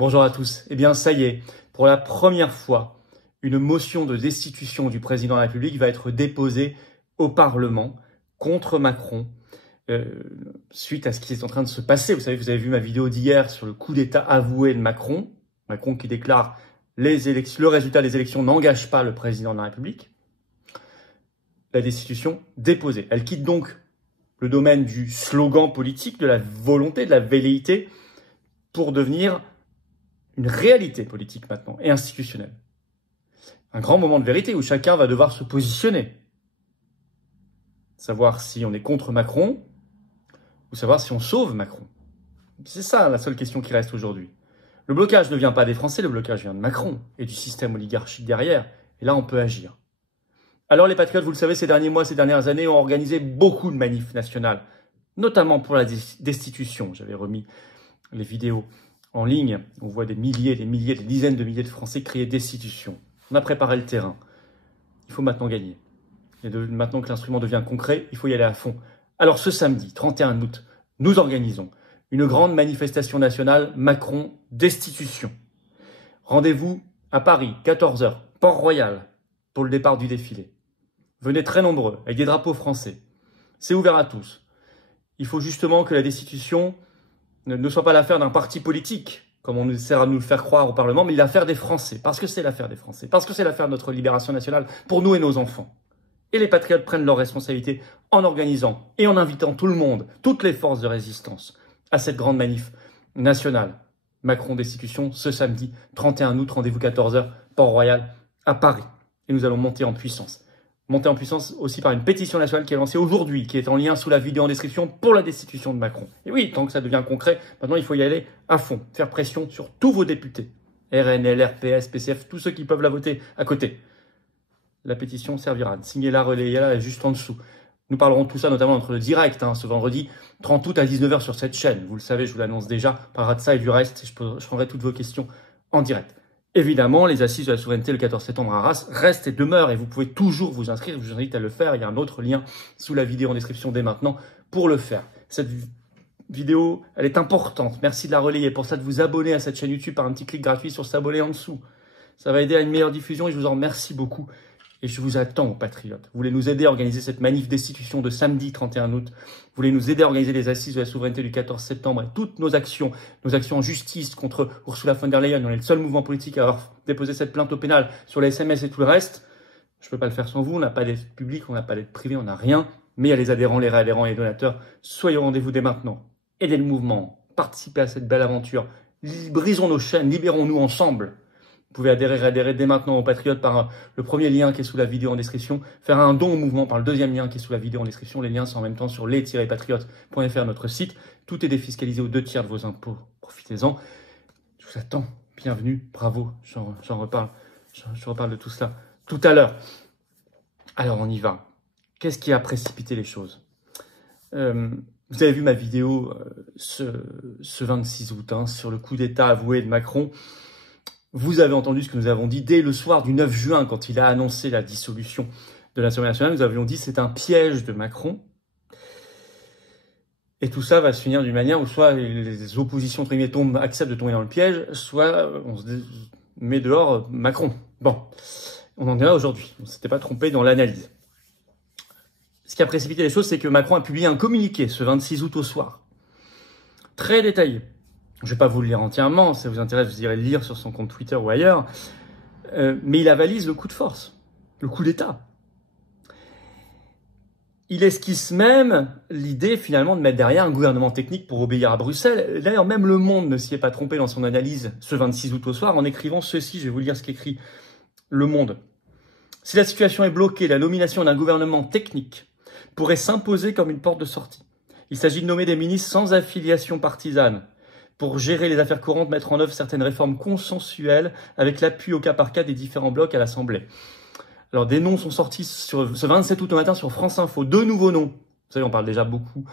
Bonjour à tous. Eh bien, ça y est, pour la première fois, une motion de destitution du président de la République va être déposée au Parlement contre Macron, suite à ce qui est en train de se passer. Vous savez, vous avez vu ma vidéo d'hier sur le coup d'État avoué de Macron. Macron qui déclare le résultat des élections n'engage pas le président de la République. La destitution déposée. Elle quitte donc le domaine du slogan politique, de la volonté, de la velléité, pour devenir une réalité politique maintenant et institutionnelle. Un grand moment de vérité où chacun va devoir se positionner. Savoir si on est contre Macron ou savoir si on sauve Macron. C'est ça la seule question qui reste aujourd'hui. Le blocage ne vient pas des Français, le blocage vient de Macron et du système oligarchique derrière. Et là, on peut agir. Alors les patriotes, vous le savez, ces derniers mois, ces dernières années, ont organisé beaucoup de manifs nationales, notamment pour la destitution. J'avais remis les vidéos en ligne. On voit des milliers, des dizaines de milliers de Français crier destitution. On a préparé le terrain. Il faut maintenant gagner. Et maintenant que l'instrument devient concret, il faut y aller à fond. Alors ce samedi, 31 août, nous organisons une grande manifestation nationale Macron destitution. Rendez-vous à Paris, 14 h, Port-Royal, pour le départ du défilé. Venez très nombreux, avec des drapeaux français. C'est ouvert à tous. Il faut justement que la destitution ne soit pas l'affaire d'un parti politique, comme on essaiera de nous le faire croire au Parlement, mais l'affaire des Français, parce que c'est l'affaire des Français, parce que c'est l'affaire de notre libération nationale pour nous et nos enfants. Et les patriotes prennent leurs responsabilités en organisant et en invitant tout le monde, toutes les forces de résistance, à cette grande manif nationale. Macron destitution, ce samedi 31 août, rendez-vous 14 h, Port-Royal, à Paris. Et nous allons monter en puissance. Monter en puissance aussi par une pétition nationale qui est lancée aujourd'hui, qui est en lien sous la vidéo en description pour la destitution de Macron. Et oui, tant que ça devient concret, maintenant il faut y aller à fond, faire pression sur tous vos députés. RN, LR, PS, PCF, tous ceux qui peuvent la voter à côté. La pétition servira. Signez-la, relayez-la juste en dessous. Nous parlerons de tout ça notamment entre le direct, ce vendredi 30 août à 19 h sur cette chaîne. Vous le savez, je vous l'annonce déjà. On parlera de ça et du reste. Je prendrai toutes vos questions en direct. Évidemment, les assises de la souveraineté le 14 septembre à Arras restent et demeurent et vous pouvez toujours vous inscrire. Je vous invite à le faire. Il y a un autre lien sous la vidéo en description dès maintenant pour le faire. Cette vidéo, elle est importante. Merci de la relayer. Pour ça, de vous abonner à cette chaîne YouTube par un petit clic gratuit sur s'abonner en dessous. Ça va aider à une meilleure diffusion et je vous en remercie beaucoup. Et je vous attends, patriotes. Vous voulez nous aider à organiser cette manif destitution de samedi 31 août. Vous voulez nous aider à organiser les assises de la souveraineté du 14 septembre et toutes nos actions en justice contre Ursula von der Leyen. On est le seul mouvement politique à avoir déposé cette plainte au pénal sur les SMS et tout le reste. Je ne peux pas le faire sans vous. On n'a pas d'aide publique, on n'a pas d'aide privée, on n'a rien. Mais il y a les adhérents, les réadhérents et les donateurs. Soyez au rendez-vous dès maintenant. Aidez le mouvement. Participez à cette belle aventure. Brisons nos chaînes. Libérons-nous ensemble. Vous pouvez adhérer dès maintenant aux Patriotes par le premier lien qui est sous la vidéo en description, faire un don au mouvement par le deuxième lien qui est sous la vidéo en description. Les liens sont en même temps sur les-patriotes.fr, notre site. Tout est défiscalisé aux 2/3 de vos impôts. Profitez-en. Je vous attends. Bienvenue. Bravo. J'en reparle. Je reparle de tout cela tout à l'heure. Alors, on y va. Qu'est-ce qui a précipité les choses? Vous avez vu ma vidéo ce 26 août sur le coup d'État avoué de Macron. Vous avez entendu ce que nous avons dit dès le soir du 9 juin, quand il a annoncé la dissolution de l'Assemblée nationale. Nous avions dit que c'est un piège de Macron. Et tout ça va se finir d'une manière où soit les oppositions acceptent de tomber dans le piège, soit on se met dehors Macron. Bon, on en est là aujourd'hui. On ne s'était pas trompé dans l'analyse. Ce qui a précipité les choses, c'est que Macron a publié un communiqué ce 26 août au soir. Très détaillé. Je ne vais pas vous le lire entièrement, si ça vous intéresse, vous irez le lire sur son compte Twitter ou ailleurs. Mais il avalise le coup de force, le coup d'État. Il esquisse même l'idée finalement de mettre derrière un gouvernement technique pour obéir à Bruxelles. D'ailleurs, même Le Monde ne s'y est pas trompé dans son analyse ce 26 août au soir en écrivant ceci. Je vais vous lire ce qu'écrit Le Monde. Si la situation est bloquée, la nomination d'un gouvernement technique pourrait s'imposer comme une porte de sortie. Il s'agit de nommer des ministres sans affiliation partisane, pour gérer les affaires courantes, mettre en œuvre certaines réformes consensuelles avec l'appui au cas par cas des différents blocs à l'Assemblée. Alors, des noms sont sortis ce 27 août au matin sur France Info. 2 nouveaux noms. Vous savez, on parle déjà beaucoup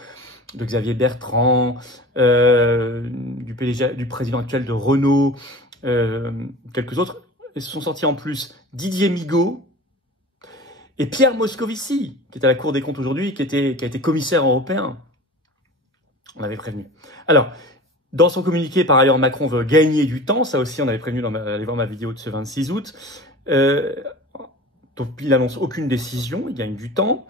de Xavier Bertrand, du président actuel de Renault, quelques autres. Et se sont sortis en plus Didier Migaud et Pierre Moscovici, qui est à la Cour des comptes aujourd'hui, qui a été commissaire européen. On avait prévenu. Alors, Dans son communiqué, par ailleurs, Macron veut gagner du temps. Ça aussi, on avait prévenu allez voir ma vidéo de ce 26 août. Donc, il annonce aucune décision, il gagne du temps.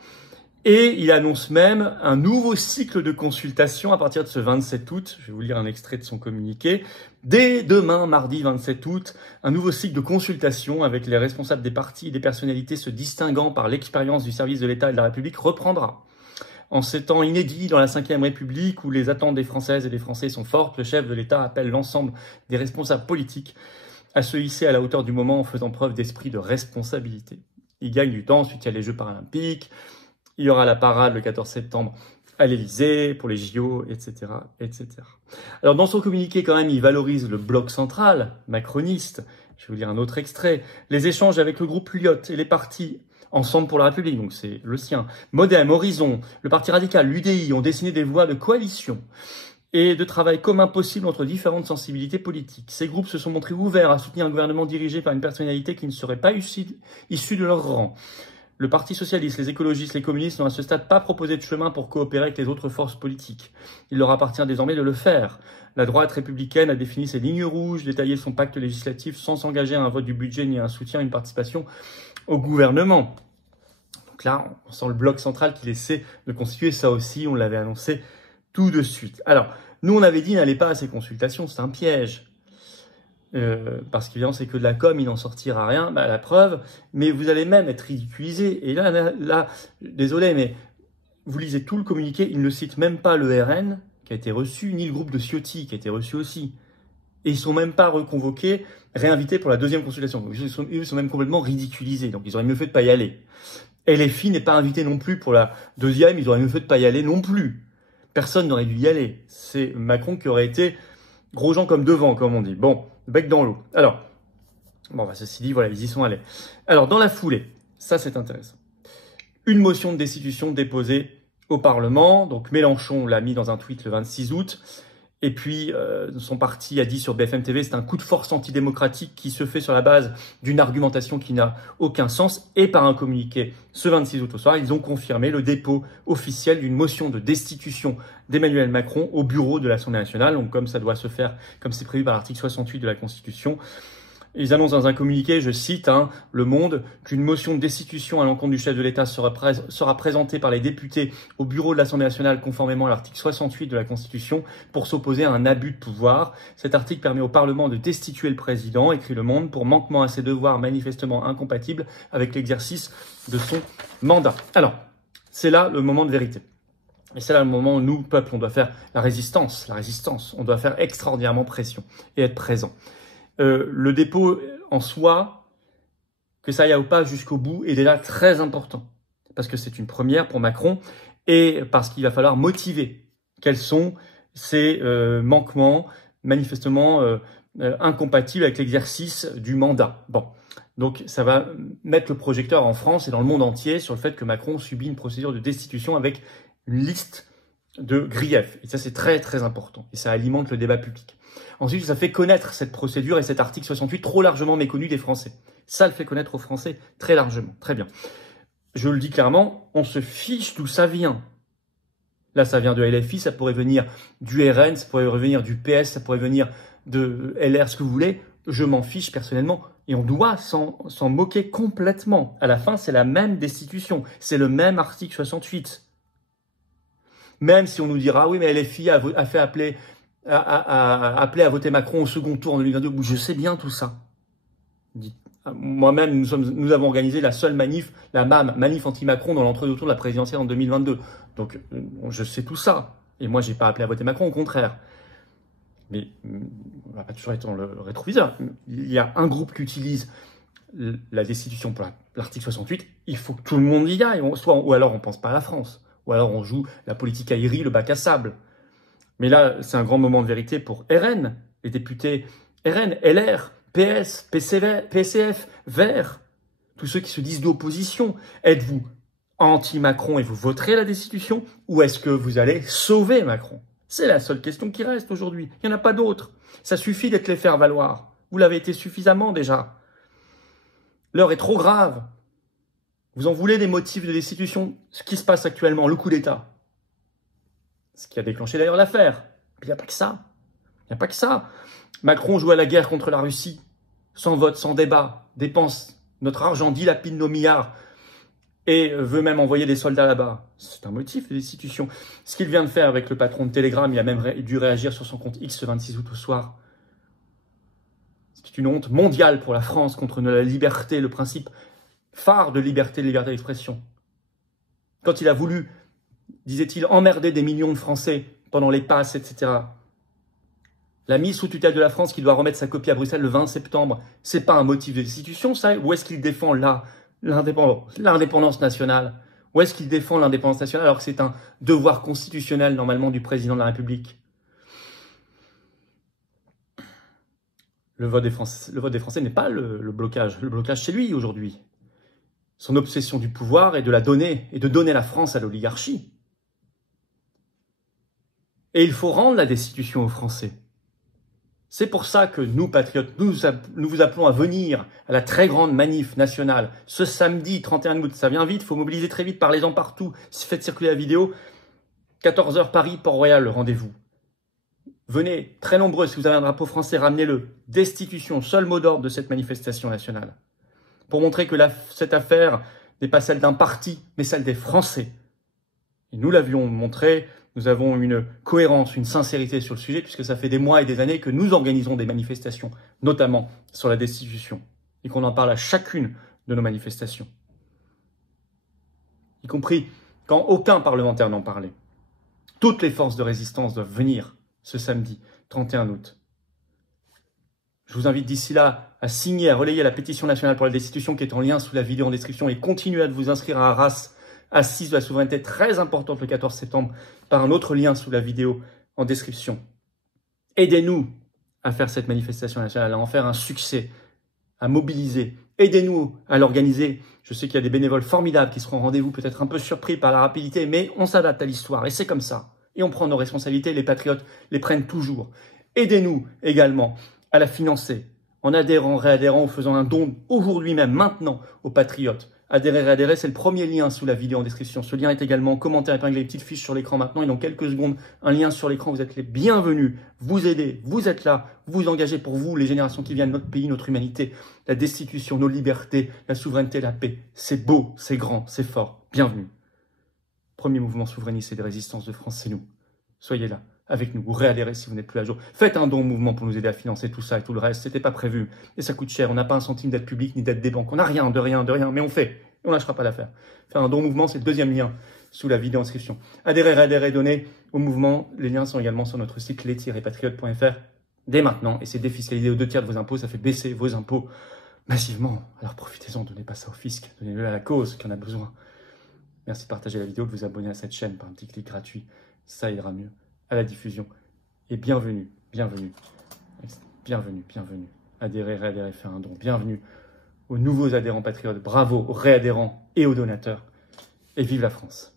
Et il annonce même un nouveau cycle de consultation à partir de ce 27 août. Je vais vous lire un extrait de son communiqué. Dès demain, mardi 27 août, un nouveau cycle de consultation avec les responsables des partis et des personnalités se distinguant par l'expérience du service de l'État et de la République reprendra. En ces temps inédits dans la Ve République où les attentes des Françaises et des Français sont fortes, le chef de l'État appelle l'ensemble des responsables politiques à se hisser à la hauteur du moment en faisant preuve d'esprit de responsabilité. Il gagne du temps, ensuite il y a les Jeux paralympiques, il y aura la parade le 14 septembre à l'Élysée pour les JO, etc., etc. Alors dans son communiqué quand même, il valorise le bloc central macroniste. Je vais vous lire un autre extrait. Les échanges avec le groupe Lyot et les partis Ensemble pour la République, donc c'est le sien, Modem, Horizon, le Parti radical, l'UDI ont dessiné des voies de coalition et de travail commun possible entre différentes sensibilités politiques. Ces groupes se sont montrés ouverts à soutenir un gouvernement dirigé par une personnalité qui ne serait pas issue de leur rang. Le Parti socialiste, les écologistes, les communistes n'ont à ce stade pas proposé de chemin pour coopérer avec les autres forces politiques. Il leur appartient désormais de le faire. La droite républicaine a défini ses lignes rouges, détaillé son pacte législatif sans s'engager à un vote du budget ni à un soutien, une participation au gouvernement. Donc là, on sent le bloc central qui essaie de constituer ça aussi, on l'avait annoncé tout de suite. Alors, nous on avait dit n'allez pas à ces consultations, c'est un piège. Parce qu'évidemment c'est que de la com, il n'en sortira rien, bah, la preuve, mais vous allez même être ridiculisé. Et là, désolé, mais vous lisez tout le communiqué, il ne cite même pas le RN qui a été reçu, ni le groupe de Ciotti qui a été reçu aussi. Et ils sont même pas reconvoqués, réinvités pour la deuxième consultation. Donc, ils sont même complètement ridiculisés. Donc, ils auraient mieux fait de pas y aller. LFI n'est pas invité non plus pour la deuxième. Ils auraient mieux fait de pas y aller non plus. Personne n'aurait dû y aller. C'est Macron qui aurait été gros gens comme devant, comme on dit. Bon, bec dans l'eau. Alors, bon, bah, ceci dit, voilà, ils y sont allés. Alors, dans la foulée, ça c'est intéressant. Une motion de destitution déposée au Parlement. Donc, Mélenchon l'a mis dans un tweet le 26 août. Et puis, son parti a dit sur BFM TV, c'est un coup de force antidémocratique qui se fait sur la base d'une argumentation qui n'a aucun sens. Et par un communiqué, ce 26 août au soir, ils ont confirmé le dépôt officiel d'une motion de destitution d'Emmanuel Macron au bureau de l'Assemblée nationale. Donc, comme ça doit se faire, comme c'est prévu par l'article 68 de la Constitution. Ils annoncent dans un communiqué, je cite, Le Monde, qu'une motion de destitution à l'encontre du chef de l'État sera présentée par les députés au bureau de l'Assemblée nationale conformément à l'article 68 de la Constitution pour s'opposer à un abus de pouvoir. Cet article permet au Parlement de destituer le président, écrit Le Monde, pour manquement à ses devoirs manifestement incompatibles avec l'exercice de son mandat. Alors, c'est là le moment de vérité. Et c'est là le moment où nous, peuple, on doit faire la résistance. On doit faire extraordinairement pression et être présent. Le dépôt en soi, que ça aille ou pas jusqu'au bout, est déjà très important. Parce que c'est une première pour Macron et parce qu'il va falloir motiver quels sont ces manquements manifestement incompatibles avec l'exercice du mandat. Bon, donc ça va mettre le projecteur en France et dans le monde entier sur le fait que Macron subit une procédure de destitution avec une liste de griefs. Et ça, c'est très, très important. Et ça alimente le débat public. Ensuite, ça fait connaître cette procédure et cet article 68 trop largement méconnu des Français. Ça le fait connaître aux Français très largement. Très bien. Je le dis clairement, on se fiche d'où ça vient. Là, ça vient de LFI, ça pourrait venir du RN, ça pourrait venir du PS, ça pourrait venir de LR, ce que vous voulez. Je m'en fiche personnellement. Et on doit s'en moquer complètement. À la fin, c'est la même destitution. C'est le même article 68. Même si on nous dira, oui, mais LFI a fait appelé à voter Macron au second tour en 2022. Je sais bien tout ça. Moi-même, nous avons organisé la seule manif, la MAM, manif anti-Macron, dans l'entre-deux tours de la présidentielle en 2022. Donc, je sais tout ça. Et moi, j'ai pas appelé à voter Macron, au contraire. Mais on va pas toujours être dans le rétroviseur. Il y a un groupe qui utilise la destitution pour l'article 68. Il faut que tout le monde y aille. Ou alors, on pense pas à la France. Ou alors, on joue la politique aérie, le bac à sable. Mais là, c'est un grand moment de vérité pour RN, les députés RN, LR, PS, PCF, Verts, tous ceux qui se disent d'opposition. Êtes-vous anti-Macron et vous voterez la destitution ou est-ce que vous allez sauver Macron? C'est la seule question qui reste aujourd'hui. Il n'y en a pas d'autre. Ça suffit d'être les faire valoir. Vous l'avez été suffisamment déjà. L'heure est trop grave. Vous en voulez des motifs de destitution? Ce qui se passe actuellement, le coup d'État. Ce qui a déclenché d'ailleurs l'affaire. Il n'y a pas que ça. Il n'y a pas que ça. Macron joue à la guerre contre la Russie, sans vote, sans débat, dépense notre argent, dilapide nos milliards et veut même envoyer des soldats là-bas. C'est un motif de destitution. Ce qu'il vient de faire avec le patron de Telegram, il a même dû réagir sur son compte X le 26 août au soir. C'est une honte mondiale pour la France contre la liberté, le principe phare de liberté d'expression. Quand il a voulu, disait-il, emmerder des millions de Français pendant les passes, etc. La mise sous tutelle de la France qui doit remettre sa copie à Bruxelles le 20 septembre, c'est pas un motif de destitution, ça? Ou est-ce qu'il défend l'indépendance nationale? Ou est-ce qu'il défend l'indépendance nationale alors que c'est un devoir constitutionnel normalement du président de la République? Le vote des Français n'est pas le blocage. Le blocage, c'est lui aujourd'hui. Son obsession du pouvoir est de la donner et de donner la France à l'oligarchie. Et il faut rendre la destitution aux Français. C'est pour ça que nous, patriotes, nous vous appelons à venir à la très grande manif nationale ce samedi 31 août. Ça vient vite, il faut mobiliser très vite, parlez-en partout. Faites circuler la vidéo. 14h Paris, Port-Royal, le rendez-vous. Venez, très nombreux, si vous avez un drapeau français, ramenez-le. Destitution, seul mot d'ordre de cette manifestation nationale. Pour montrer que cette affaire n'est pas celle d'un parti, mais celle des Français. Et nous l'avions montré, nous avons une cohérence, une sincérité sur le sujet, puisque ça fait des mois et des années que nous organisons des manifestations, notamment sur la destitution, et qu'on en parle à chacune de nos manifestations. Y compris quand aucun parlementaire n'en parlait. Toutes les forces de résistance doivent venir ce samedi 31 août. Je vous invite d'ici là à signer, à relayer la pétition nationale pour la destitution qui est en lien sous la vidéo en description et continuez à vous inscrire à Arras, assise de la souveraineté très importante le 14 septembre par un autre lien sous la vidéo en description. Aidez-nous à faire cette manifestation nationale, à en faire un succès, à mobiliser. Aidez-nous à l'organiser. Je sais qu'il y a des bénévoles formidables qui seront au rendez-vous, peut-être un peu surpris par la rapidité, mais on s'adapte à l'histoire et c'est comme ça. Et on prend nos responsabilités, les patriotes les prennent toujours. Aidez-nous également à la financer en adhérant, réadhérant ou faisant un don aujourd'hui même, maintenant, aux patriotes. Adhérer, réadhérer, c'est le premier lien sous la vidéo en description. Ce lien est également commenté, épinglé, les petites fiches sur l'écran maintenant. Et dans quelques secondes, un lien sur l'écran. Vous êtes les bienvenus. Vous aidez, vous êtes là. Vous engagez pour vous, les générations qui viennent, notre pays, notre humanité. La destitution, nos libertés, la souveraineté, la paix. C'est beau, c'est grand, c'est fort. Bienvenue. Premier mouvement souverainiste et de résistance de France, c'est nous. Soyez là, avec nous, ou réadhérez si vous n'êtes plus à jour. Faites un don au mouvement pour nous aider à financer tout ça et tout le reste. C'était pas prévu. Et ça coûte cher. On n'a pas un centime d'aide publique ni d'aide des banques. On n'a rien, de rien, mais on fait. Et on lâchera pas l'affaire. Faire un don au mouvement, c'est le deuxième lien sous la vidéo en description. Adhérer, réadhérer, donner au mouvement. Les liens sont également sur notre site les-patriotes.fr dès maintenant. Et c'est défiscaliser aux 2/3 de vos impôts. Ça fait baisser vos impôts massivement. Alors profitez-en, donnez pas ça au fisc. Donnez-le à la cause qui en a besoin. Merci de partager la vidéo, de vous abonner à cette chaîne par un petit clic gratuit. Ça ira mieux à la diffusion. Et bienvenue, bienvenue, bienvenue, bienvenue. Adhérer, réadhérer, faire un don. Bienvenue aux nouveaux adhérents patriotes. Bravo aux réadhérents et aux donateurs. Et vive la France.